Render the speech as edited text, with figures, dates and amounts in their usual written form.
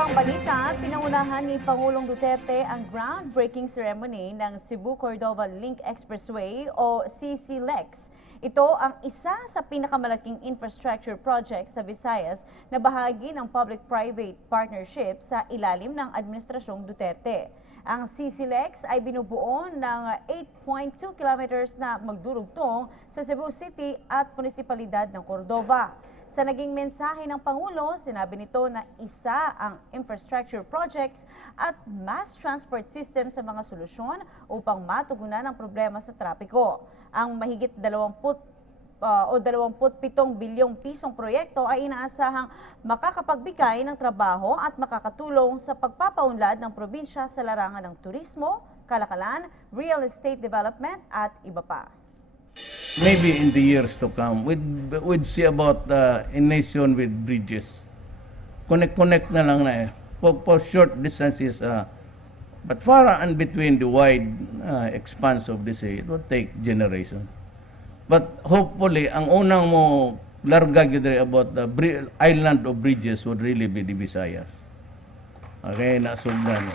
ibang balita, pinangunahan ni Pangulong Duterte ang groundbreaking ceremony ng Cebu-Cordova Link Expressway o CCLEX. Ito ang isa sa pinakamalaking infrastructure project sa Visayas na bahagi ng public-private partnership sa ilalim ng Administrasyong Duterte. Ang CCLEX ay binubuo ng 8.2 kilometers na magdurugtong sa Cebu City at Munisipalidad ng Cordova. Sa naging mensahe ng Pangulo, sinabi nito na isa ang infrastructure projects at mass transport system sa mga solusyon upang matugunan ang problema sa trapiko. Ang mahigit 27 bilyong pisong proyekto ay inaasahang makakapagbigay ng trabaho at makakatulong sa pagpapaunlad ng probinsya sa larangan ng turismo, kalakalan, real estate development at iba pa. Maybe in the years to come, we'd see about a nation with bridges. Connect na lang na eh. For short distances, but far and between the wide expanse of the sea, it would take generations. But hopefully, ang unang mo larga about the island of bridges would really be the Visayas. Okay, nasugdan.